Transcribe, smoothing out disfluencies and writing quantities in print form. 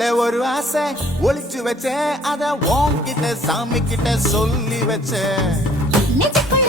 நெஞ்சுக்குள்ள ஒரு ஆசை ஒளிச்சு வச்சேன், அத உன்கிட்ட சாமி கிட்ட சொல்லி வச்சேன். நெஞ்சுக்குள்ள